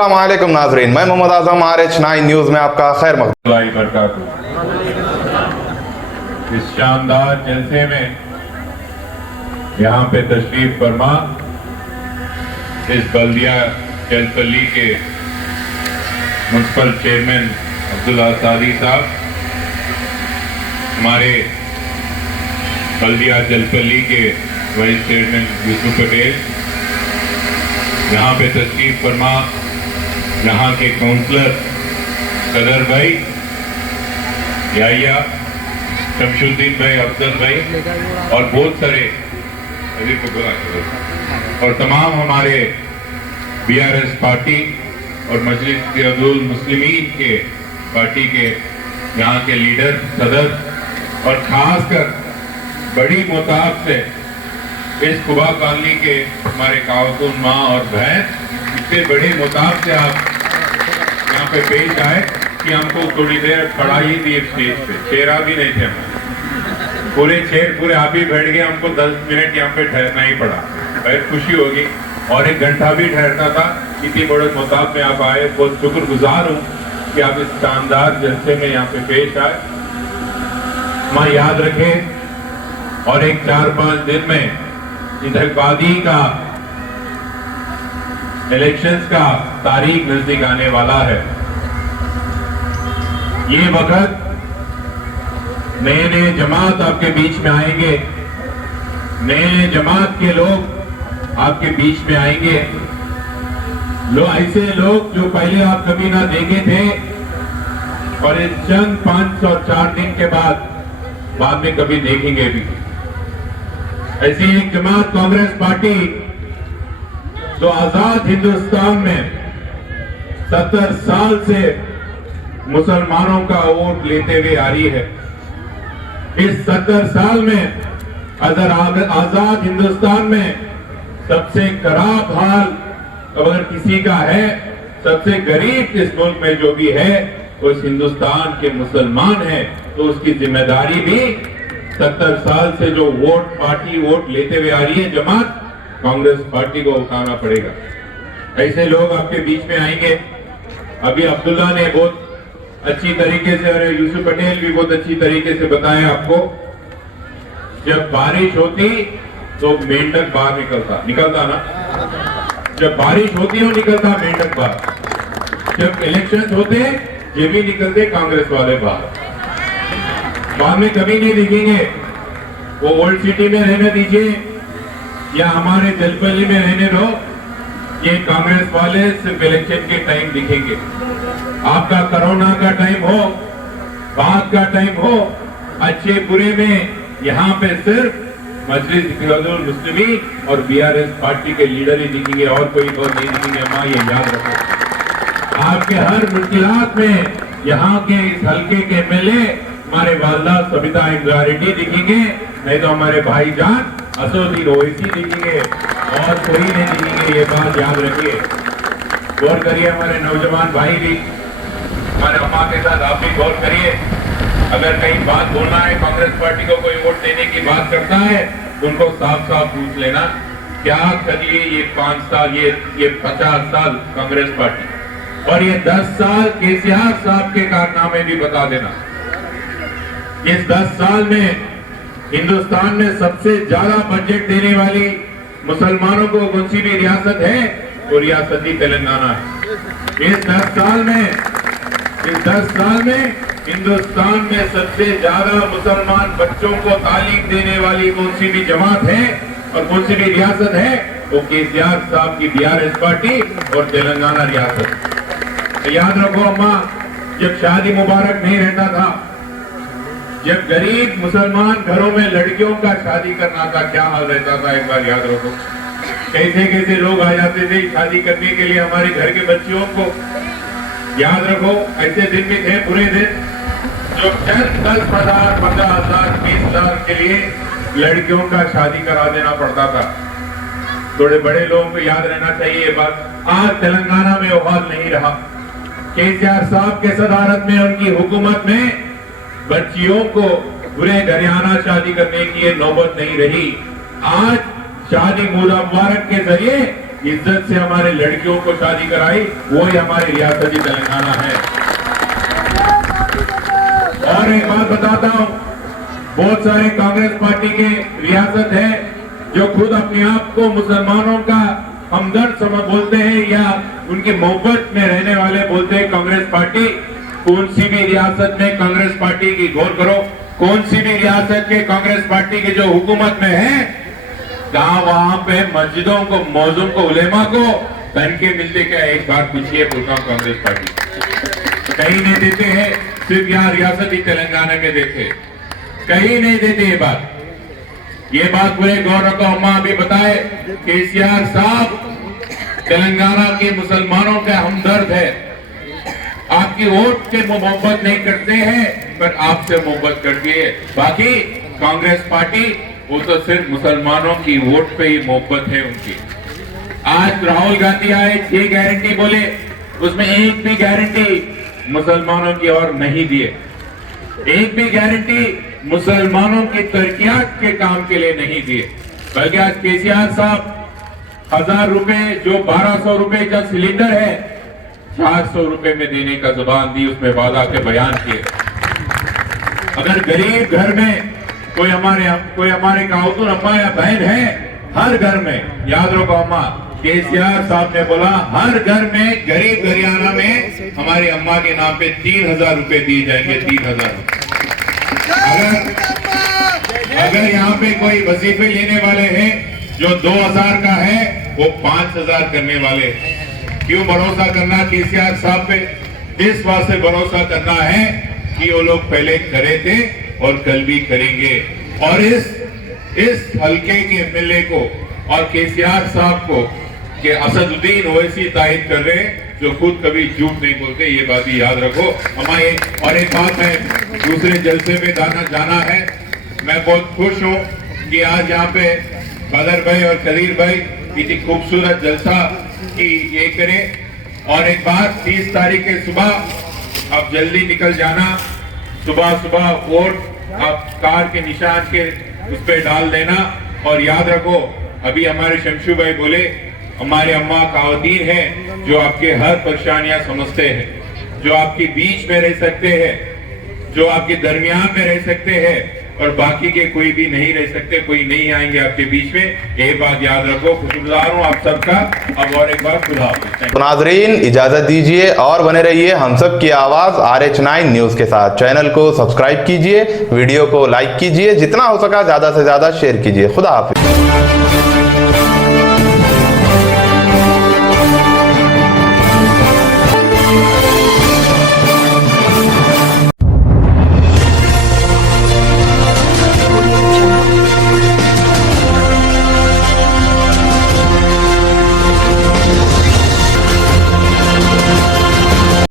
अस्सलाम वालेकुम नाजरीन, मैं मोहम्मद आजम RH9 न्यूज़ में आपका खैर मक़दम। इस शानदार जलसे में यहाँ पे तशरीफ फरमा इस बल्दिया जलपल्ली के म्युनिसिपल चेयरमैन अब्दुल्ला सादी साहब, हमारे बल्दिया जलपल्ली के वाइस चेयरमैन यूसुफ पटेल, यहाँ पे तशरीफ फरमा यहाँ के काउंसलर सदर भाई याहिया, शमशुद्दीन भाई, अफजल भाई और बहुत सारे और तमाम हमारे BRS पार्टी और मजलिस इत्तेहादुल मुस्लिमीन के पार्टी के यहाँ के लीडर सदर और खासकर बड़ी मोताब से इस कुबा कॉलोनी के हमारे खातून माँ और बहन, इतने बड़े मुताब से आप यहाँ पे पेश आए कि हमको थोड़ी देर खड़ा ही दिए स्टेज पे, चेहरा भी नहीं थे हम पूरे आप ही बैठ गए, हमको 10 मिनट यहाँ पे ठहरना ही पड़ा। फिर खुशी होगी और 1 घंटा भी ठहरना था। इतनी बड़े मुताब में आप आए, बहुत शुक्रगुजार हूँ कि आप इस शानदार जलसे में यहाँ पे पेश आए। माँ याद रखें और एक 4-5 दिन में इंतखाबाती का इलेक्शंस का तारीख नजदीक आने वाला है। ये वक्त नए जमात आपके बीच में आएंगे, नए जमात के लोग आपके बीच में आएंगे, ऐसे लोग जो पहले आप कभी ना देखे थे और इस चंद 5 और 4 दिन के बाद में कभी देखेंगे भी। ऐसी एक जमात कांग्रेस पार्टी जो आजाद हिंदुस्तान में 70 साल से मुसलमानों का वोट लेते हुए आ रही है। इस 70 साल में आजाद हिंदुस्तान में सबसे खराब हाल अगर किसी का है, सबसे गरीब इस मुल्क में जो भी है वो इस हिंदुस्तान के मुसलमान है, तो उसकी जिम्मेदारी भी 70 साल से जो पार्टी वोट लेते हुए आ रही है जमात कांग्रेस पार्टी को उठाना पड़ेगा। ऐसे लोग आपके बीच में आएंगे। अभी अब्दुल्ला ने बहुत अच्छी तरीके से और यूसुफ पटेल भी बहुत अच्छी तरीके से बताया आपको, जब बारिश होती तो मेंढक बाहर निकलता ना, जब बारिश होती है निकलता मेंढक बाहर, जब इलेक्शन होते ये भी निकलते कांग्रेस वाले बाहर में कभी नहीं दिखेंगे। वो ओल्ड सिटी में रहने दीजिए या हमारे जलपल्ली में रहने दो, ये कांग्रेस वाले सिर्फ इलेक्शन के टाइम दिखेंगे। आपका कोरोना का टाइम हो, बात का टाइम हो, अच्छे बुरे में यहाँ पे सिर्फ मजलिस इत्तेहादुल मुस्लिमीन और BRS पार्टी के लीडर ही दिखेंगे और कोई और नहीं दिखेंगे। माँ ये याद रखो, आपके हर मुश्किलात में यहाँ के इस हल्के के MLA हमारे वालदा सबिता इंद्रारेड्डी दिखेंगे, नहीं तो हमारे भाईजान असदुद्दीन ओवैसी दिखेंगे और कोई नहीं दिखेंगे। ये बात याद रखिए, गौर करिए। हमारे नौजवान भाई भी, हमारे अम्मा के साथ आप भी गौर करिए। अगर कहीं बात बोलना है, कांग्रेस पार्टी को कोई वोट देने की बात करता है, उनको साफ साफ पूछ लेना क्या करिए ये 5 साल, ये 50 साल कांग्रेस पार्टी और ये 10 साल केसीआर साहब के कारनामे भी बता देना। इस 10 साल में हिंदुस्तान में सबसे ज्यादा बजट देने वाली मुसलमानों को कौन सी भी रियासत है, वो रियासत ही तेलंगाना है। इस 10 साल में हिंदुस्तान में सबसे ज्यादा मुसलमान बच्चों को तालीम देने वाली कौन सी भी जमात है और कौन सी भी रियासत है, वो केसीआर साहब की BRS पार्टी और तेलंगाना रियासत। तो याद रखो अम्मा, जब शादी मुबारक नहीं रहता था, जब गरीब मुसलमान घरों में लड़कियों का शादी करना था, क्या हाल रहता था, एक बार याद रखो। कैसे कैसे लोग आ जाते थे शादी करने के लिए हमारे घर के बच्चियों को। याद रखो, ऐसे दिन भी थे, बुरे दिन, जो 10,000, 15,000, 20,000 के लिए लड़कियों का शादी करा देना पड़ता था। थोड़े बड़े लोगों को याद रहना चाहिए ये बात। आज तेलंगाना में वो हाल नहीं रहा। केसीआर साहब के सदारत में, उनकी हुकूमत में बच्चियों को बुरे घराना शादी करने की ये नौबत नहीं रही। आज शादी मुबारक के जरिए इज्जत से हमारे लड़कियों को शादी कराई, वो ही हमारी रियासत तेलंगाना है। और एक बात बताता हूं, बहुत सारे कांग्रेस पार्टी के रियासत है जो खुद अपने आप को मुसलमानों का हमदर्द समझ बोलते हैं या उनकी मोहब्बत में रहने वाले बोलते हैं कांग्रेस पार्टी। कौन सी भी रियासत में कांग्रेस पार्टी की गौर करो, कौन सी भी रियासत के कांग्रेस पार्टी की जो हुकूमत में है, जहां वहां पे मस्जिदों को, मौजूम को, उलेमा को तन के मिलते क्या? एक बार पूछिए बोलता हूं, कांग्रेस पार्टी कहीं नहीं देते हैं, सिर्फ यहाँ रियासत ही तेलंगाना में देते, कहीं नहीं देते। ये बात पूरे गौर रखो। अम्मा अभी बताए केसीआर साहब तेलंगाना के मुसलमानों का हमदर्द है। आपकी वोट से मोहब्बत नहीं करते हैं, पर आपसे मोहब्बत करती है। बाकी कांग्रेस पार्टी वो तो सिर्फ मुसलमानों की वोट पे ही मोहब्बत है उनकी। आज राहुल गांधी आए, 6 गारंटी बोले, उसमें एक भी गारंटी मुसलमानों की और नहीं दिए, एक भी गारंटी मुसलमानों की तरक्कियात के काम के लिए नहीं दिए। बल्कि आज केसीआर साहब 1000 रुपए जो 1200 रुपए का सिलेंडर है 400 रुपए में देने का जुबान दी, उसमें वादा के बयान किए। अगर गरीब घर में कोई हमारे खातून अम्मा या बहन है, हर घर में, याद रखो अम्मा, केसीआर साहब ने बोला हर घर में गरीब गरियाना में हमारी अम्मा के नाम पे 3000 रुपए दिए जाएंगे। 3000। अगर यहाँ पे कोई वजीफे लेने वाले हैं जो 2000 का है, वो 5000 करने वाले हैं। क्यों भरोसा करना केसीआर साहब पे? इस वास्ते भरोसा करना है कि वो लोग पहले करे थे और कल भी करेंगे। और इस हल्के के एमएलए को और केसीआर साहब को कि असदुद्दीन ओवैसी तायद कर रहे हैं, जो खुद कभी झूठ नहीं बोलते, ये बात भी याद रखो। हमारे और एक बात है, दूसरे जलसे में जाना है। मैं बहुत खुश हूँ कि आज यहाँ पे बदर भाई और कदीर भाई इतनी खूबसूरत जलसा की ये करें। और एक बात, 30 तारीख के सुबह आप जल्दी निकल जाना, सुबह वोट आप कार के निशान के उस पर डाल देना। और याद रखो, अभी हमारे शमशू भाई बोले हमारे अम्मा खातून हैं जो आपके हर परेशानियां समझते हैं, जो आपके बीच में रह सकते हैं, जो आपके दरमियान में रह सकते हैं, और बाकी के कोई भी नहीं रह सकते, कोई नहीं आएंगे आपके बीच में। ये बात याद रखो। खुशगुजार हूँ आप सबका। अब और एक बार खुदा हाफिज़। तो नाजरीन इजाजत दीजिए और बने रहिए हम सब की आवाज RH9 न्यूज के साथ। चैनल को सब्सक्राइब कीजिए, वीडियो को लाइक कीजिए, जितना हो सका ज्यादा से ज्यादा शेयर कीजिए। खुदा हाफिज।